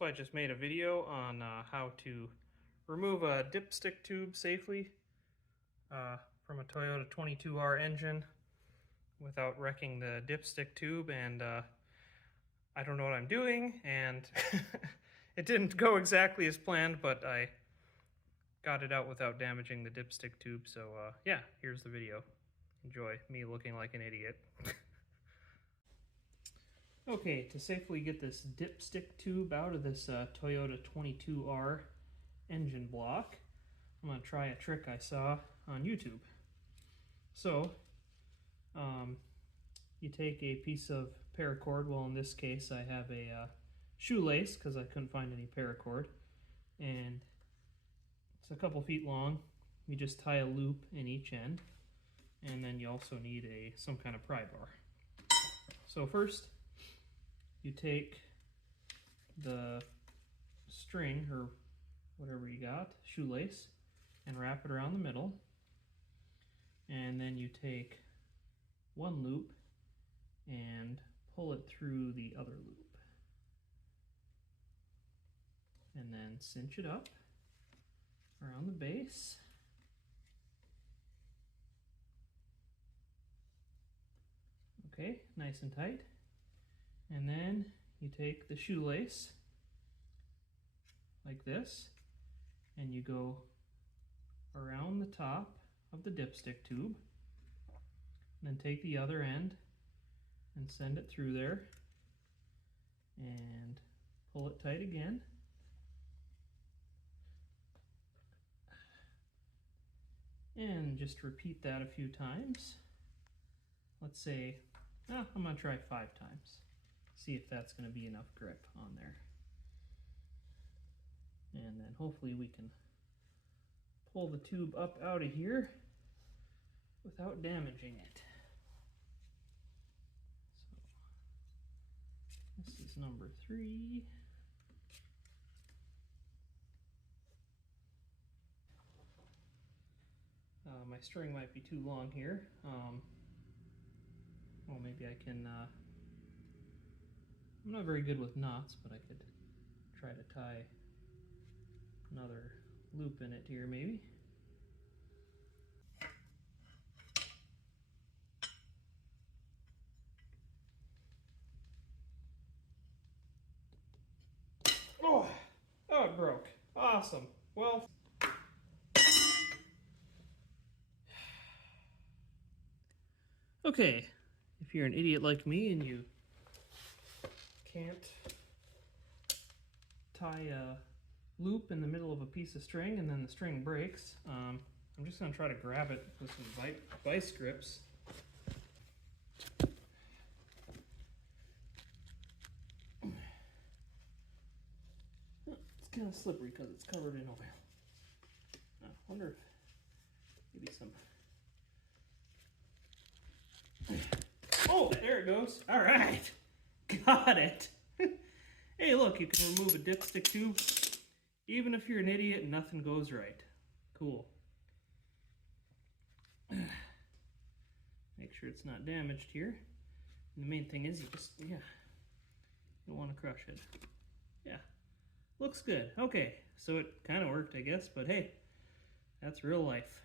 So I just made a video on how to remove a dipstick tube safely from a Toyota 22R engine without wrecking the dipstick tube, and I don't know what I'm doing, and it didn't go exactly as planned, but I got it out without damaging the dipstick tube. So yeah, here's the video. Enjoy me looking like an idiot. Okay, to safely get this dipstick tube out of this Toyota 22R engine block, I'm going to try a trick I saw on YouTube. So, you take a piece of paracord. Well, in this case I have a shoelace because I couldn't find any paracord, and it's a couple feet long. You just tie a loop in each end, and then you also need some kind of pry bar. So first, you take the string, or whatever you got, shoelace, and wrap it around the middle. And then you take one loop and pull it through the other loop. And then cinch it up around the base. Okay, nice and tight. And then you take the shoelace like this, and you go around the top of the dipstick tube, and then take the other end and send it through there and pull it tight again. And just repeat that a few times. Let's say, I'm going to try 5 times. See if that's going to be enough grip on there. And then hopefully we can pull the tube up out of here without damaging it. So this is number 3. My string might be too long here. Well, maybe I can, I'm not very good with knots, but I could try to tie another loop in it here maybe. Oh, it broke. Awesome. Well, okay, if you're an idiot like me and you can't tie a loop in the middle of a piece of string and then the string breaks, I'm just going to try to grab it with some vice grips. It's kind of slippery because it's covered in oil. I wonder if maybe some... Oh, there it goes. All right, got it. Hey, look, you can remove a dipstick tube even if you're an idiot and nothing goes right. Cool. Make sure it's not damaged here. And the main thing is you just, you don't want to crush it. Yeah, looks good. Okay, so it kind of worked, I guess, but hey, that's real life.